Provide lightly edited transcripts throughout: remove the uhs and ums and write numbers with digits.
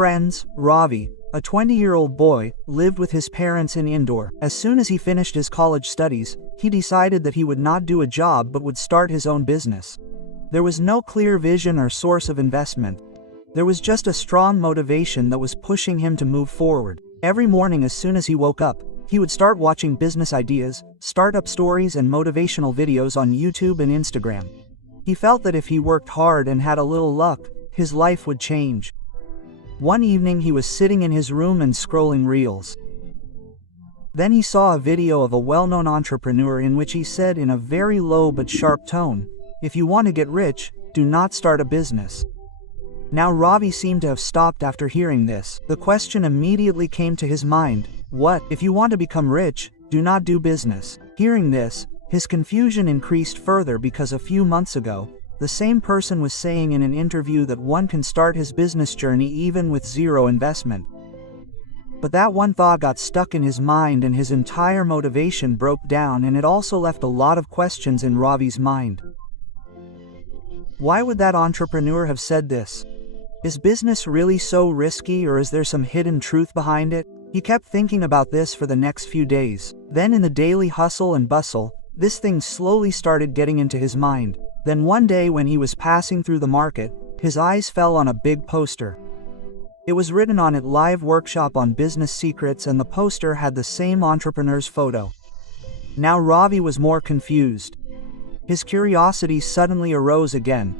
Friends, Ravi, a 20-year-old boy, lived with his parents in Indore. As soon as he finished his college studies, he decided that he would not do a job but would start his own business. There was no clear vision or source of investment. There was just a strong motivation that was pushing him to move forward. Every morning as soon as he woke up, he would start watching business ideas, startup stories and motivational videos on YouTube and Instagram. He felt that if he worked hard and had a little luck, his life would change. One evening he was sitting in his room and scrolling reels. Then he saw a video of a well-known entrepreneur in which he said in a very low but sharp tone, "If you want to get rich, do not start a business." Now Ravi seemed to have stopped after hearing this. The question immediately came to his mind, what? If you want to become rich, do not do business. Hearing this, his confusion increased further because a few months ago, the same person was saying in an interview that one can start his business journey even with zero investment. But that one thought got stuck in his mind and his entire motivation broke down, and it also left a lot of questions in Ravi's mind. Why would that entrepreneur have said this? Is business really so risky, or is there some hidden truth behind it? He kept thinking about this for the next few days. Then in the daily hustle and bustle, this thing slowly started getting into his mind. Then one day when he was passing through the market, his eyes fell on a big poster. It was written on it "Live Workshop on Business Secrets," and the poster had the same entrepreneur's photo. Now Ravi was more confused. His curiosity suddenly arose again.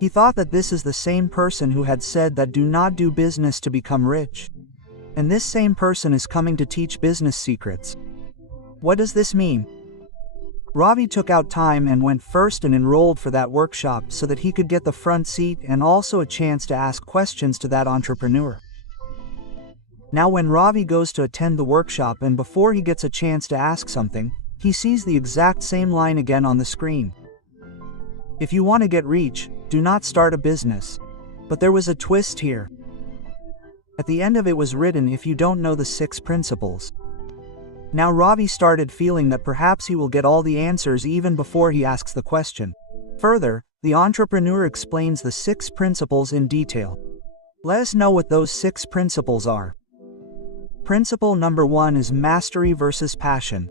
He thought that this is the same person who had said that do not do business to become rich. And this same person is coming to teach business secrets. What does this mean? Ravi took out time and went first and enrolled for that workshop so that he could get the front seat and also a chance to ask questions to that entrepreneur. Now when Ravi goes to attend the workshop and before he gets a chance to ask something, he sees the exact same line again on the screen. If you want to get rich, do not start a business. But there was a twist here. At the end of it was written, "If you don't know the 6 principles." Now Ravi started feeling that perhaps he will get all the answers even before he asks the question. Further, the entrepreneur explains the 6 principles in detail. Let us know what those 6 principles are. Principle number 1 is mastery versus passion.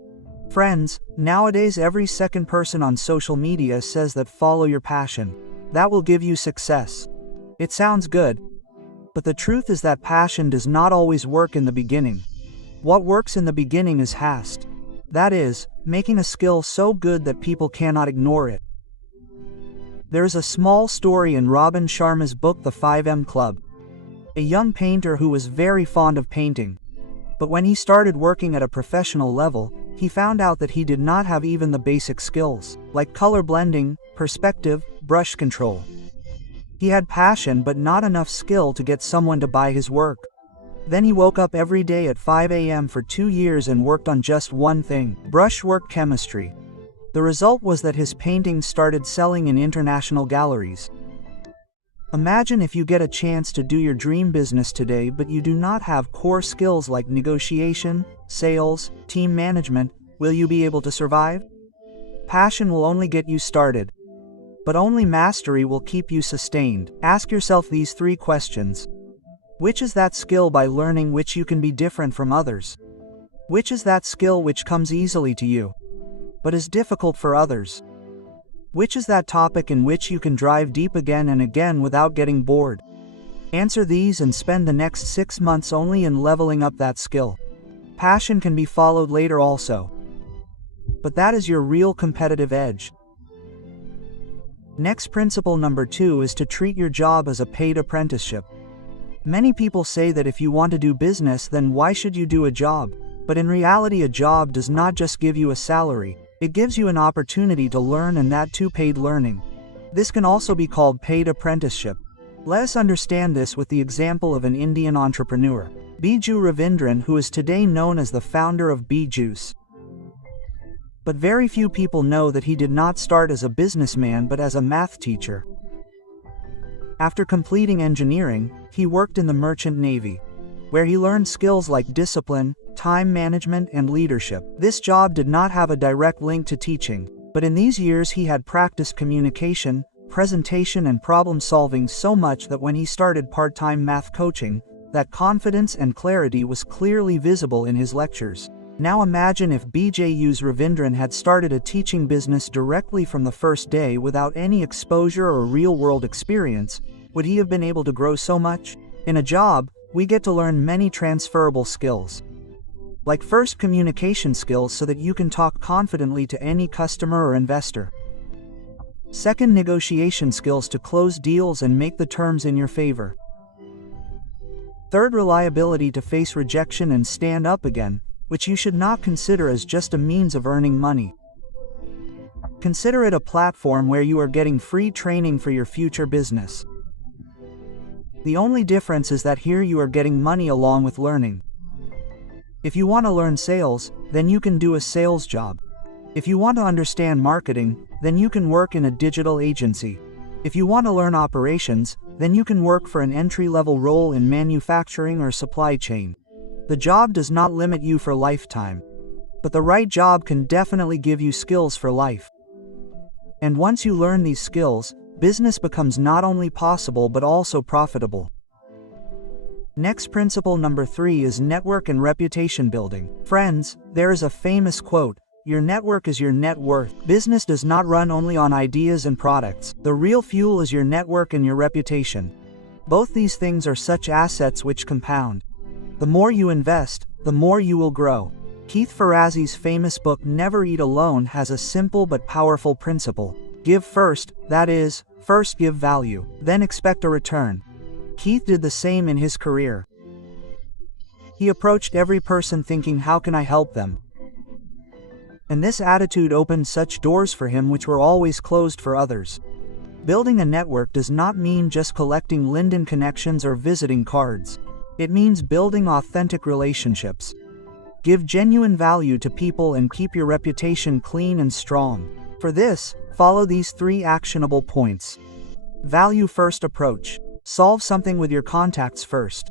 Friends, nowadays every second person on social media says that follow your passion. That will give you success. It sounds good. But the truth is that passion does not always work in the beginning. What works in the beginning is hast. That is, making a skill so good that people cannot ignore it. There is a small story in Robin Sharma's book The 5M Club. A young painter who was very fond of painting. But when he started working at a professional level, he found out that he did not have even the basic skills, like color blending, perspective, brush control. He had passion but not enough skill to get someone to buy his work. Then he woke up every day at 5 a.m. for 2 years and worked on just one thing, brushwork chemistry. The result was that his paintings started selling in international galleries. Imagine if you get a chance to do your dream business today but you do not have core skills like negotiation, sales, team management. Will you be able to survive? Passion will only get you started. But only mastery will keep you sustained. Ask yourself these 3 questions. Which is that skill by learning which you can be different from others? Which is that skill which comes easily to you, but is difficult for others? Which is that topic in which you can dive deep again and again without getting bored? Answer these and spend the next 6 months only in leveling up that skill. Passion can be followed later also. But that is your real competitive edge. Next, principle number 2 is to treat your job as a paid apprenticeship. Many people say that if you want to do business, then why should you do a job? But in reality, a job does not just give you a salary, it gives you an opportunity to learn, and that too paid learning. This can also be called paid apprenticeship. Let us understand this with the example of an Indian entrepreneur, Biju Ravindran, who is today known as the founder of Byju's. But very few people know that he did not start as a businessman but as a math teacher. After completing engineering, he worked in the Merchant Navy, where he learned skills like discipline, time management, and leadership. This job did not have a direct link to teaching, but in these years he had practiced communication, presentation, and problem solving so much that when he started part-time math coaching, That confidence and clarity was clearly visible in his lectures. Now imagine if BJU's Ravindran had started a teaching business directly from the first day without any exposure or real-world experience. Would he have been able to grow so much? In a job, we get to learn many transferable skills. Like first, communication skills so that you can talk confidently to any customer or investor. Second, negotiation skills to close deals and make the terms in your favor. Third, reliability to face rejection and stand up again, which you should not consider as just a means of earning money. Consider it a platform where you are getting free training for your future business. The only difference is that here you are getting money along with learning. If you want to learn sales, then you can do a sales job. If you want to understand marketing, then you can work in a digital agency. If you want to learn operations, then you can work for an entry-level role in manufacturing or supply chain. The job does not limit you for lifetime, but the right job can definitely give you skills for life. And once you learn these skills, business becomes not only possible but also profitable. Next, principle number 3 is network and reputation building. Friends, there is a famous quote, "Your network is your net worth." Business does not run only on ideas and products. The real fuel is your network and your reputation. Both these things are such assets which compound. The more you invest, the more you will grow. Keith Ferrazzi's famous book Never Eat Alone has a simple but powerful principle. Give first, that is, first give value, then expect a return. Keith did the same in his career. He approached every person thinking, how can I help them? And this attitude opened such doors for him which were always closed for others. Building a network does not mean just collecting LinkedIn connections or visiting cards. It means building authentic relationships. Give genuine value to people and keep your reputation clean and strong. For this, follow these 3 actionable points. Value first approach. Solve something with your contacts first.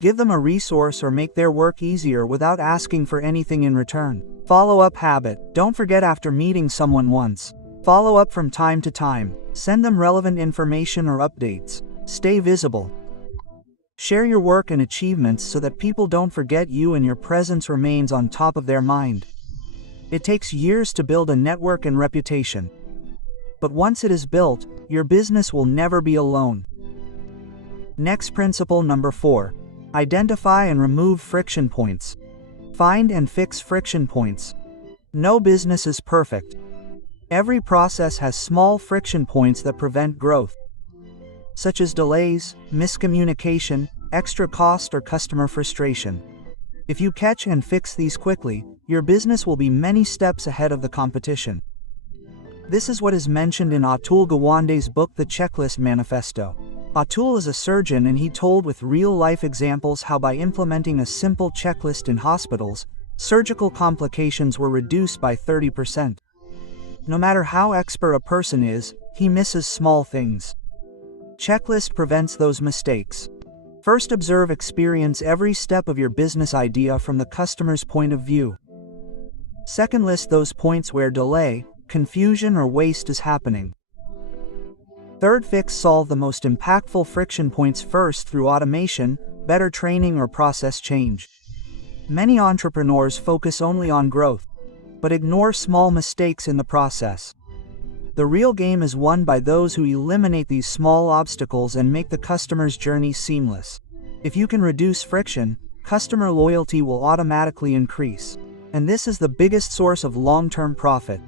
Give them a resource or make their work easier without asking for anything in return. Follow-up habit. Don't forget after meeting someone once. Follow up from time to time. Send them relevant information or updates. Stay visible. Share your work and achievements so that people don't forget you and your presence remains on top of their mind. It takes years to build a network and reputation. But once it is built, your business will never be alone. Next, principle number 4. Identify and remove friction points. Find and fix friction points. No business is perfect. Every process has small friction points that prevent growth, such as delays, miscommunication, extra cost, or customer frustration. If you catch and fix these quickly, your business will be many steps ahead of the competition. This is what is mentioned in Atul Gawande's book The Checklist Manifesto. Atul is a surgeon and he told with real-life examples how by implementing a simple checklist in hospitals, surgical complications were reduced by 30%. No matter how expert a person is, he misses small things. Checklist prevents those mistakes. First, observe, experience every step of your business idea from the customer's point of view. Second, list those points where delay, confusion, or waste is happening. Third, solve the most impactful friction points first through automation, better training, or process change. Many entrepreneurs focus only on growth, but ignore small mistakes in the process. The real game is won by those who eliminate these small obstacles and make the customer's journey seamless. If you can reduce friction, customer loyalty will automatically increase. And this is the biggest source of long-term profit.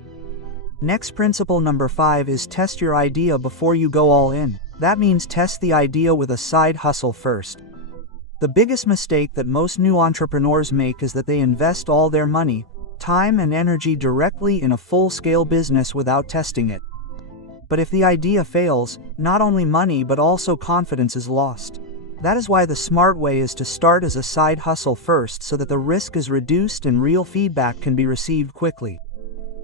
Next, principle number 5 is test your idea before you go all in. That means test the idea with a side hustle first. The biggest mistake that most new entrepreneurs make is that they invest all their money, time, and energy directly in a full-scale business without testing it. But if the idea fails, not only money but also confidence is lost. That is why the smart way is to start as a side hustle first so that the risk is reduced and real feedback can be received quickly.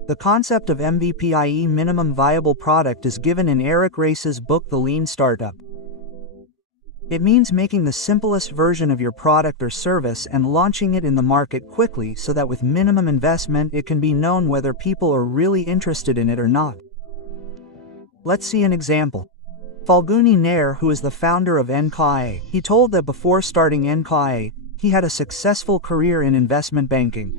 The concept of MVP, i.e. minimum viable product, is given in Eric Ries's book The Lean Startup. It means making the simplest version of your product or service and launching it in the market quickly so that with minimum investment it can be known whether people are really interested in it or not. Let's see an example. Falguni Nair, who is the founder of NKA, he told that before starting NKA, he had a successful career in investment banking,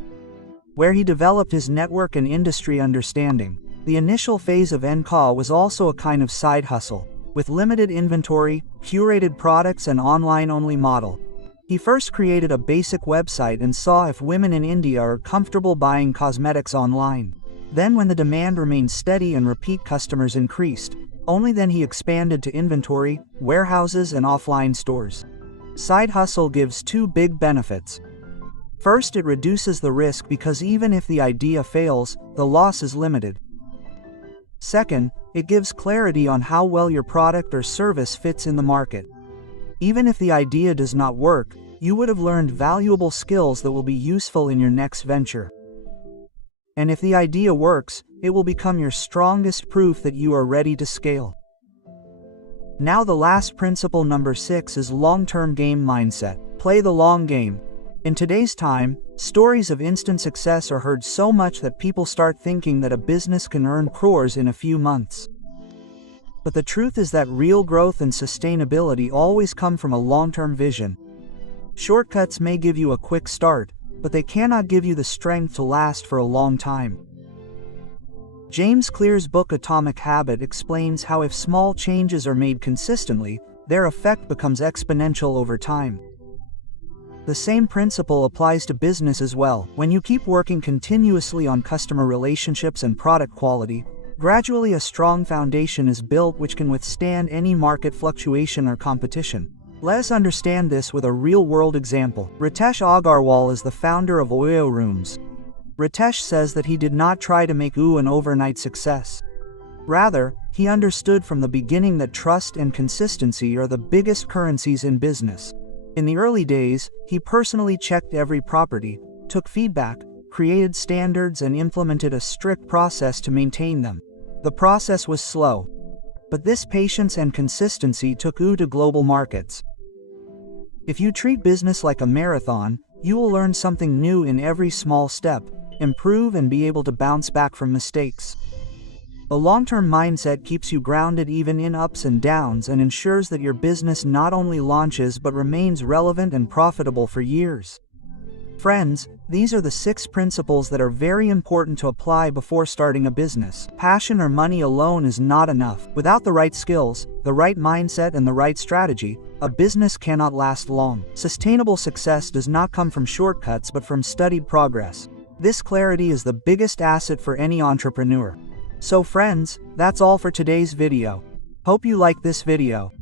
where he developed his network and industry understanding. The initial phase of NKA was also a kind of side hustle, with limited inventory, curated products and online-only model. He first created a basic website and saw if women in India are comfortable buying cosmetics online. Then when the demand remained steady and repeat customers increased, only then he expanded to inventory, warehouses and offline stores. Side hustle gives two big benefits. First, it reduces the risk because even if the idea fails, the loss is limited. Second, it gives clarity on how well your product or service fits in the market. Even if the idea does not work, you would have learned valuable skills that will be useful in your next venture. And if the idea works, it will become your strongest proof that you are ready to scale. Now the last principle, number 6, is long-term game mindset. Play the long game. In today's time, stories of instant success are heard so much that people start thinking that a business can earn crores in a few months. But the truth is that real growth and sustainability always come from a long-term vision. Shortcuts may give you a quick start, but they cannot give you the strength to last for a long time. James Clear's book Atomic Habit explains how if small changes are made consistently, their effect becomes exponential over time. The same principle applies to business as well. When you keep working continuously on customer relationships and product quality, gradually a strong foundation is built which can withstand any market fluctuation or competition. Let us understand this with a real-world example. Ritesh Agarwal is the founder of Oyo Rooms. Ritesh says that he did not try to make OYO an overnight success. Rather, he understood from the beginning that trust and consistency are the biggest currencies in business. In the early days, he personally checked every property, took feedback, created standards and implemented a strict process to maintain them. The process was slow, but this patience and consistency took OYO to global markets. If you treat business like a marathon, you will learn something new in every small step, improve and be able to bounce back from mistakes. A long-term mindset keeps you grounded even in ups and downs and ensures that your business not only launches but remains relevant and profitable for years. Friends, these are the 6 principles that are very important to apply before starting a business. Passion or money alone is not enough. Without the right skills, the right mindset and the right strategy, a business cannot last long. Sustainable success does not come from shortcuts but from studied progress. This clarity is the biggest asset for any entrepreneur. So friends, that's all for today's video. Hope you like this video.